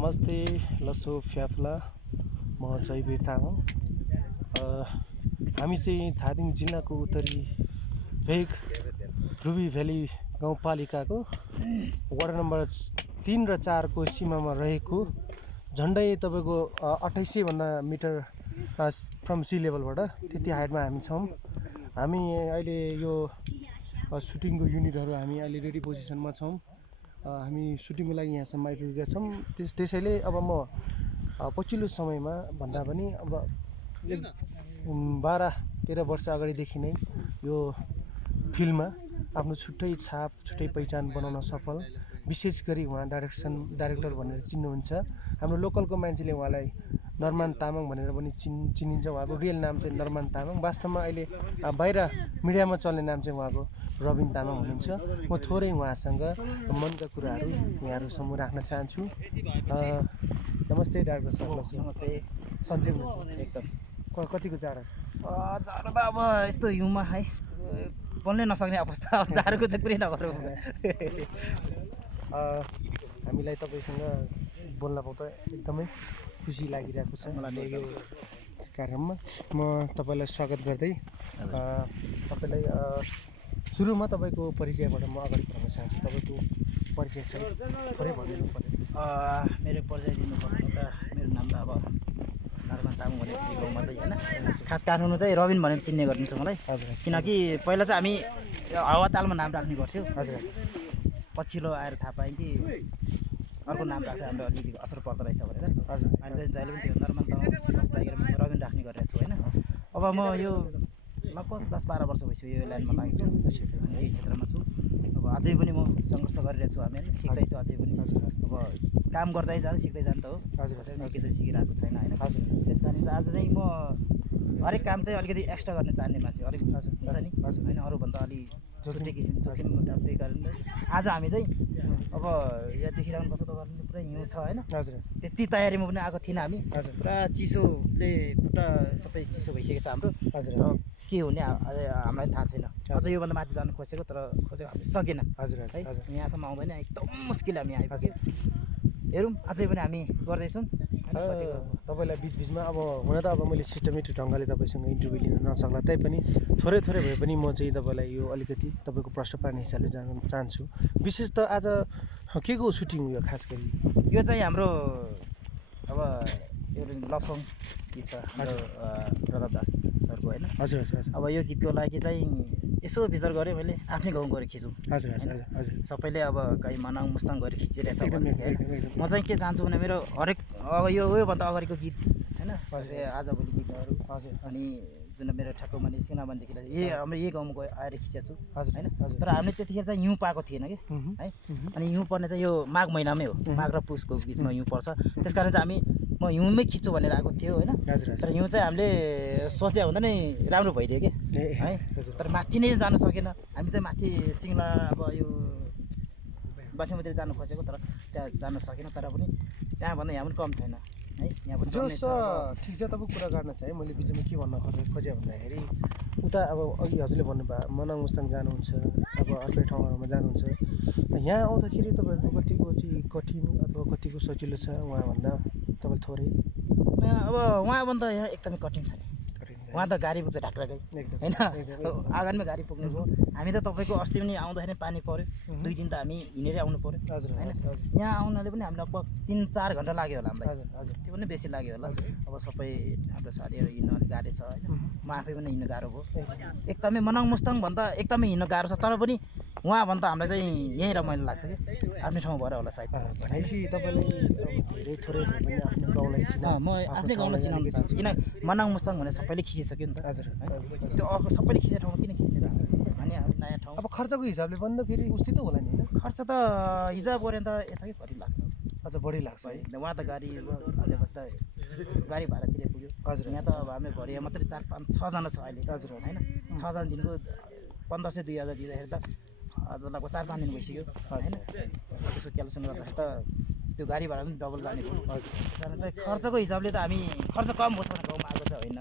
नमस्ते लसो फ्याफ्ला म जयवीर तामाङ। हामी चाहिँ धादिङ जिल्लाको उत्तरी भेग रुबी भ्याली गाउँपालिकाको वार्ड नम्बर 3 र 4 को सीमामा रहेको झन्डै तपाईँको 2800 भन्दा मिटर फ्रम सी लेभलबाट त्यति हाइटमा हामी छौँ। हामी अहिले यो सुटिङको युनिटहरू हामी अहिले रेडी पोजिसनमा छौँ। हामी सुटिङको लागि यहाँसम्म आइपुगेका छौँ। त्यसैले अब म पछिल्लो समयमा भन्दा पनि अब 12-13 वर्ष अगाडिदेखि नै यो फिल्ममा आफ्नो छुट्टै छाप छुट्टै पहिचान बनाउन सफल। विशेष गरी उहाँ डाइरेक्टर भनेर चिन्नुहुन्छ। हाम्रो लोकलको मान्छेले उहाँलाई नर्मान तामाङ भनेर पनि चिनिन्छ। उहाँको रियल नाम चाहिँ नर्मान तामाङ। वास्तवमा अहिले बाहिर मिडियामा चल्ने नाम चाहिँ उहाँको रबिन तामाङ हुनुहुन्छ। म थोरै उहाँसँग मनका कुराहरू यहाँहरू सम्म राख्न चाहन्छु। नमस्ते डाक्टर सर। नमस्ते। सन्चै हुनुहुन्छ? एकदम। कतिको जाडो छ? जाडो त अब यस्तो हिउँमा है बोल्नै नसक्ने अवस्था। जाडोको चाहिँ कुरै नगरौँ। हामीलाई तपाईँसँग बोल्न पाउँदा एकदमै खुसी लागिरहेको छ मलाई यो कार्यक्रममा। म तपाईँलाई स्वागत गर्दै तपाईँलाई सुरुमा तपाईँको परिचयबाट म अगाडि बढ्न चाहन्छु। तपाईँको परिचय चाहिँ थोरै भनिदिनु पर्यो। मेरो परिचय दिनुपर्ने त मेरो नाम त अब नर्मान तामाङ भन्ने गाउँमा चाहिँ होइन, खास काठमाडौँ चाहिँ रबिन भनेर चिन्ने गरिन्छ मलाई। किनकि पहिला चाहिँ हामी हावातालमा नाम राख्ने गर्थ्यौँ। हजुर। पछिल्लो आएर थाहा पाएँ कि अर्को नाम राख्दा हाम्रो अलिकति असर पर्दो रहेछ भनेर। हजुर। अहिले चाहिँ जहिले पनि त्यो नर्मान तामाङ रबिन राख्ने गरिरहेको छु होइन। अब म यो लगभग 10-12 वर्ष भइसक्यो यो लाइनमा लागेको छु, यही क्षेत्रमा छु। अब अझै पनि म सङ्घर्ष गरिरहेको छु। हामी सिक्दैछु अझै पनि। अब काम गर्दै जानु सिक्दै जानु त हो। कसैले नकेसरी सिकिरहेको छैन होइन। त्यस कारण चाहिँ आज चाहिँ म हरेक काम चाहिँ अलिकति एक्स्ट्रा गर्न चाहने मान्छे अलिक हुन्छ नि होइन, अरूभन्दा अलिक छुट्टै किसिम जोखिम त्यही कारणले आज हामी चाहिँ अब यहाँ देखिरहनुपर्छ। तपाईँहरूले पुरै हिउँ छ होइन। हजुर। त्यति तयारीमा पनि आएको थिएन हामी। पुरा चिसोले खुट्टा सबै चिसो भइसकेको छ हाम्रो। हजुर। के हुने हामीलाई थाहा छैन। अझ योभन्दा माथि जानु खोजेको तर हामी सकेन। हजुर है यहाँसम्म आउँदैन, एकदम मुस्किल हामी आइपुग्यो। हेरौँ अझै पनि हामी गर्दैछौँ। तपाईँलाई बिचबिचमा अब हुन त अब मैले सिस्टमेटिक ढङ्गले तपाईँसँग इन्टरभ्यू लिन नसक्ला तैपनि थोरै भए पनि म चाहिँ तपाईँलाई यो अलिकति तपाईँको प्रश्न पार्ने हिसाबले जान चाहन्छु। विशेष त आज के को सुटिङ हो खास गरी? यो चाहिँ हाम्रो अब यो लभ सङ गीत छ हाम्रो प्रताप दास सरको होइन। हजुर हजुर। अब यो गीतको लागि चाहिँ यसो विचार गरेँ मैले, आफ्नै गाउँ गएर खिचौँ। हजुर हजुर हजुर। सबैले अब कहीँ मनाङ मुस्ताङ गएर खिचिरहेछ भने होइन, म चाहिँ के चाहन्छु भने मेरो हरेक अब योभन्दा अगाडिको गीत होइन, आजभोलि गीतहरू हजुर, अनि जुन मेरो ठ्याक्क सिनामानदेखि हाम्रो यही गाउँमा गएर आएर खिचेको छु होइन। तर हामीले त्यतिखेर चाहिँ हिउँ पाएको थिएन कि है। अनि हिउँ पर्ने चाहिँ यो माघ महिनामै हो। माघ र पुसको बिचमा हिउँ पर्छ। त्यस कारण चाहिँ म हिउँमै खिच्छु भनेर आएको थियो होइन। तर हिउँ चाहिँ हामीले सोचे हुँदा नै राम्रो भइदियो कि है। तर माथि नै जानु सकेन हामी चाहिँ। माथि सिङ्ला अब यो बाछुमतीले जानु खोजेको तर त्यहाँ जान सकेन। तर पनि त्यहाँभन्दा यहाँ पनि कम छैन है। यहाँ पनि जोस् ठिक छ। तपाईँ कुरा गर्न चाहे मैले बिचमा के भन्न खोजेँ भन्दाखेरि उता अब अघि हजुरले भन्नुभयो मनाङ मुस्ताङ जानुहुन्छ, अब अर्कै ठाउँहरूमा जानुहुन्छ। यहाँ आउँदाखेरि तपाईँहरूको कतिको चाहिँ कठिन अथवा कतिको सजिलो छ उहाँभन्दा तपाईँ थोरै? अब उहाँभन्दा यहाँ एकदमै कठिन छ नि। उहाँ त गाडी पुग्छ ढाक्राकै होइन, आँगनमै गाडी पुग्ने भयो। हामी त तपाईँको अस्ति पनि आउँदाखेरि पानी पऱ्यो, 2 दिन त हामी हिँडेरै आउनु पऱ्यो होइन। यहाँ आउनाले पनि हामीलाई लगभग 3-4 घन्टा लाग्यो होला हामीलाई। त्यो पनि बेसी लाग्यो होला। अब सबै हाम्रो साथीहरू हिँड्नु अलिक गाह्रो छ होइन। म आफै पनि हिँड्नु गाह्रो भयो। एकदमै मनाङ मुस्ताङ भन्दा एकदमै हिँड्नु गाह्रो छ। तर पनि उहाँभन्दा हामीलाई चाहिँ यहीँ रमाइलो लाग्छ कि आफ्नै ठाउँ भएर होला सायद। भनेपछि तपाईँले धेरै थोरै भए पनि आफ्नो गाउँलाई म आफ्नै गाउँलाई चिनाउन चाहन्छु। किन मनाङ मुस्ताङ भनेर सबैले खिचिसक्यो नि त। हजुर। त्यो सबैले खिचेको ठाउँमा किन खिच्ने त हामी नयाँ ठाउँ। अब खर्चको हिसाबले भन्दा फेरि उस्तै त होला नि होइन? खर्च त हिजो गऱ्यो त यताकै बढी लाग्छ। अझ बढी लाग्छ है। उहाँ त गाडी हालेपछि त गाडी भाडातिर पुग्यो। हजुर। यहाँ त अब हामी भरि मात्रै 4-5-6 जना छ अहिले। हजुर होइन। 6 जना दिनको 1500-2000 दिँदाखेरि त लगभग 4-5 दिन भइसक्यो होइन। त्यसको क्यालकुलेसन गर्दाखेरि त त्यो गाडी भाडा पनि डबल जाने भयो। हजुर। खर्चको हिसाबले त हामी खर्च कम होस् भनेर गाउँमा आएको चाहिँ होइन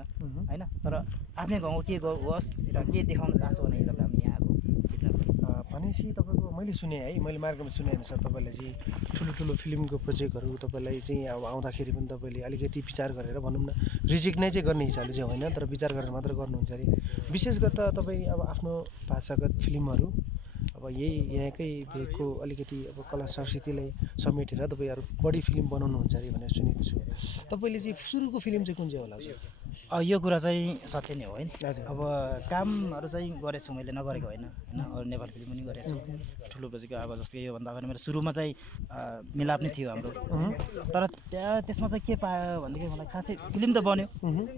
होइन। तर आफ्नै गाउँ के होस् र के देखाउन चाहन्छौँ भन्ने हिसाबले हामी यहाँ आएको। भनेपछि तपाईँको मैले सुने है, मैले मार्केटमा सुने अनुसार तपाईँलाई चाहिँ ठुलो फिल्मको प्रोजेक्टहरू तपाईँलाई चाहिँ अब आउँदाखेरि पनि तपाईँले अलिकति विचार गरेर भनौँ न रिजेक्ट नै चाहिँ गर्ने हिसाबले चाहिँ होइन, तर विचार गरेर मात्र गर्नुहुन्छ अरे। विशेष गरी त तपाईँ अब आफ्नो भाषागत फिल्महरू अब यहाँकै भेगको अलिकति अब कला संस्कृतिलाई समेटेर तपाईँहरू बढी फिल्म बनाउनुहुन्छ अरे भनेर सुनेको छु। तपाईँले चाहिँ सुरुको फिल्म चाहिँ कुन चाहिँ होला? यो कुरा चाहिँ सत्य नै हो होइन। हजुर। अब कामहरू चाहिँ गरेछु मैले, नगरेको होइन होइन। अरू नेपाली फिल्म पनि गरेको छु ठुलो प्रोजेक्ट। अब जस्तो योभन्दा अगाडि मेरो सुरुमा चाहिँ मिलाप नै थियो हाम्रो, तर त्यसमा चाहिँ के पायो भनेदेखि मलाई खासै फिल्म त बन्यो,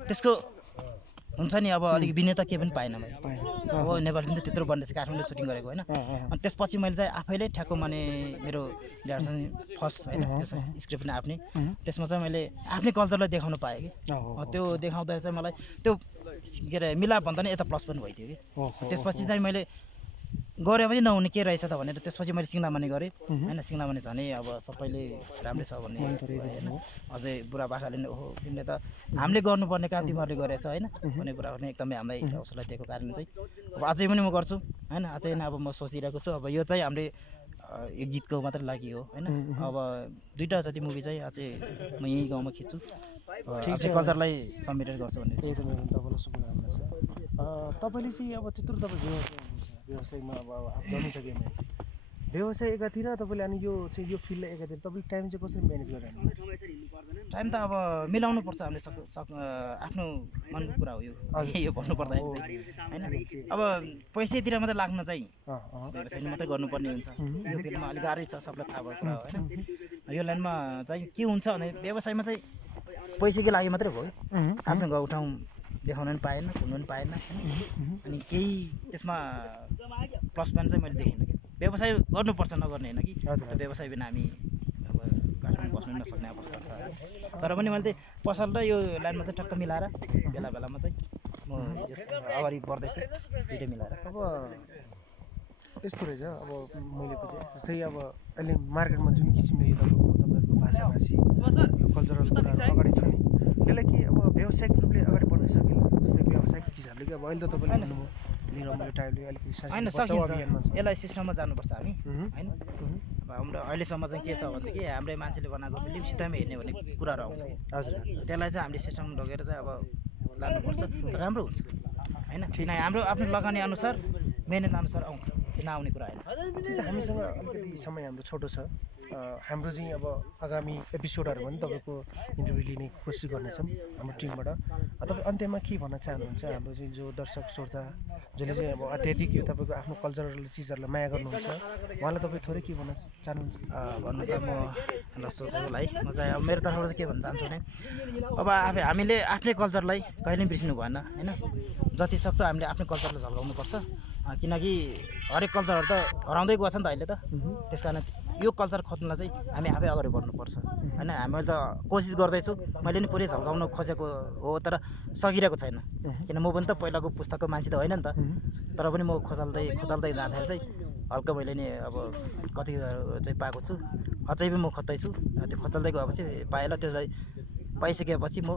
त्यसको हुन्छ नि अब अलिक भिन्नता केही पनि पाएन मैले। अब नेपाली फिल्म त त्यत्रो बन्दैछ, काठमाडौँ सुटिङ गरेको होइन। अनि त्यसपछि मैले चाहिँ आफैले ठ्याक्क माने मेरो ल्याएर फर्स्ट होइन स्क्रिप्ट पनि आफ्नै, त्यसमा चाहिँ मैले आफ्नै कल्चरलाई देखाउन पाएँ कि। त्यो देखाउँदा चाहिँ मलाई त्यो के अरे मिलाप भन्दा नि यता प्लस पनि भइदियो कि। त्यसपछि चाहिँ मैले गरे पनि नहुने के रहेछ त भनेर त्यसपछि मैले सिङ्लामाने गरेँ होइन। सिङ्लामाने झनै अब सबैले राम्रै छ भन्ने होइन। अझै बुढापाकाले नि ओहो तिमीले त हामीले गर्नुपर्ने काम तिमीहरूले गरेछ होइन भन्ने कुराहरू एकदमै हामीलाई हौसला दिएको कारणले चाहिँ अब अझै पनि म गर्छु होइन। अझै नै अब म सोचिरहेको छु अब यो चाहिँ हामीले यो गीतको मात्रै लागि हो होइन। अब 2टा जति मुभी चाहिँ अझै म यहीँ गाउँमा खिच्छु, अझै कल्चरलाई समेटेर गर्छु भन्ने। त्यही त मेरो तपाईँलाई शुभकामना छ। तपाईँले चाहिँ अब त्यत्रो तपाईँ व्यवसायमा अब गरिसक्यो भने व्यवसाय एकातिर तपाईँले अनि यो चाहिँ यो फिल्डलाई एकातिर तपाईँले टाइम चाहिँ कसरी म्यानेज गरिरहनु? टाइम त अब मिलाउनु पर्छ हामीले आफ्नो मनको कुरा हो यो भन्नुपर्दा होइन। अब पैसातिर मात्रै लाग्न चाहिँ व्यवसाय मात्रै गर्नुपर्ने हुन्छ। यो फिल्डमा अलिक गाह्रै छ, सबलाई थाहा भएको कुरा हो होइन। यो लाइनमा चाहिँ के हुन्छ भने व्यवसायमा चाहिँ पैसाकै लागि मात्रै भयो, आफ्नो गाउँठाउँ देखाउन पनि पाएन, घुम्नु पनि पाएन अनि केही त्यसमा प्लस पोइन्ट चाहिँ मैले देखेन कि। व्यवसाय गर्नुपर्छ नगर्ने होइन कि, व्यवसाय बिना हामी अब काठमाडौँ बस्नु नसक्ने अवस्था छ। तर पनि मैले चाहिँ पसल र यो लाइनमा चाहिँ टक्क मिलाएर बेलामा चाहिँ म अगाडि बढ्दैछु, दुइटै मिलाएर। अब यस्तो रहेछ, अब मैले बुझेँ जस्तै अब अहिले मार्केटमा जुन किसिमले तपाईँहरूको भाषाभाषी यो कल्चरल कुराहरू अगाडि छ नि, यसलाई कि अब व्यावसायिक रूपले अगाडि बढ्न सकिएला? जस्तै व्यावसायिक हिसाबले कि अब अहिले त तपाईँले भन्नुभयो रमाइलो टाइपले अलिकति होइन सकिन्छ, यसलाई सिस्टममा जानुपर्छ हामी होइन। अब हाम्रो अहिलेसम्म चाहिँ के छ भनेदेखि हाम्रै मान्छेले बनाएको फिल्म सिधैमा हेर्ने भन्ने कुराहरू आउँछ। हजुर, त्यसलाई चाहिँ हामीले सिस्टममा लगेर चाहिँ अब लानुपर्छ, राम्रो हुन्छ होइन। किन हाम्रो आफ्नो लगानी अनुसार मेहनत अनुसार आउँछ, त्यो नआउने कुरा होइन। हामीसँग अलिकति समय हाम्रो छोटो छ, हाम्रो चाहिँ अब आगामी एपिसोडहरूमा पनि तपाईँको इन्टरभ्यू लिने कोसिस गर्नेछौँ हाम्रो टिमबाट। तपाईँ अन्त्यमा के भन्न चाहनुहुन्छ हाम्रो चाहिँ जो दर्शक श्रोता जसले चाहिँ अब अत्याधिक यो तपाईँको आफ्नो कल्चरल चिजहरूलाई माया गर्नुहुन्छ उहाँलाई तपाईँ थोरै के भन्न चाहनुहुन्छ? भन्नु त म दर्शकहरूलाई म चाहिँ अब मेरो तर्फबाट चाहिँ के भन्न चाहन्छु भने अब हामीले आफ्नै कल्चरलाई कहिले पनि बिर्सिनु भएन होइन। जति सक्दो हामीले आफ्नो कल्चरलाई झल्काउनुपर्छ, किनकि हरेक कल्चरहरू त हराउँदै गएको छ नि त अहिले त। त्यस कारण यो कल्चर खोज्नलाई चाहिँ हामी आफै अगाडि बढ्नुपर्छ होइन। हामीले त कोसिस गर्दैछु, मैले नि पुरै झल्काउन खोजेको हो तर सकिरहेको छैन, किन म पनि त पहिलाको पुस्ताको मान्छे त होइन नि त। तर पनि म खोज्दै जाँदाखेरि चाहिँ हल्का मैले नि अब कति चाहिँ पाएको छु, अझै पनि म खोज्दैछु। त्यो खोज्दै गएपछि पाएला, त्यसलाई पाइसकेपछि म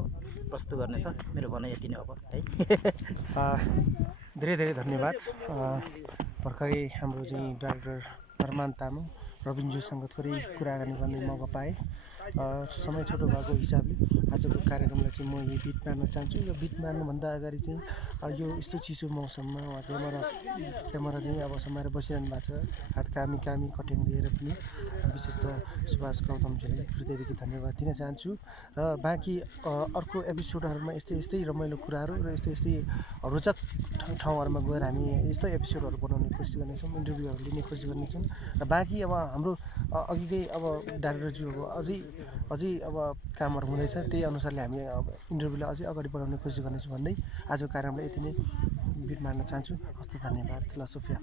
प्रस्तुत गर्नेछ। मेरो भनाइ यति नै अब है। धेरै धन्यवाद। भर्खरै हाम्रो चाहिँ डाइरेक्टर अरमान तामाङ रविन्जुसँग थोरै कुराकानी गर्ने मौका पाएँ। समय छोटो भएको हिसाबले आजको कार्यक्रमलाई चाहिँ म यही बिट मार्न चाहन्छु। यो बिट मार्नुभन्दा अगाडि चाहिँ यो यस्तो चिसो मौसममा उहाँ क्यामेरा चाहिँ अब समाएर बसिरहनु भएको छ, हात कामी कट्याङ लिएर पनि। विशेष त सुभाष गौतमजीले हृदयदेखि धन्यवाद दिन चाहन्छु। र बाँकी अर्को एपिसोडहरूमा यस्तै रमाइलो कुराहरू र यस्तै रोचक ठाउँहरूमा गएर हामी यस्तै एपिसोडहरू बनाउने कोसिस गर्नेछौँ, इन्टरभ्यूहरू लिने कोसिस गर्नेछौँ। र बाँकी अब हाम्रो अघिकै अब डाइरेक्टरज्यूको अझै अब कामहरू हुँदैछ, त्यही अनुसारले हामी अब इन्टरभ्यूलाई अझै अगाडि बढाउने कोसिस गर्नेछौँ भन्दै आजको कार्यक्रमलाई यति नै बिट मार्न चाहन्छु। हस्त धन्यवाद। ल सोफिया।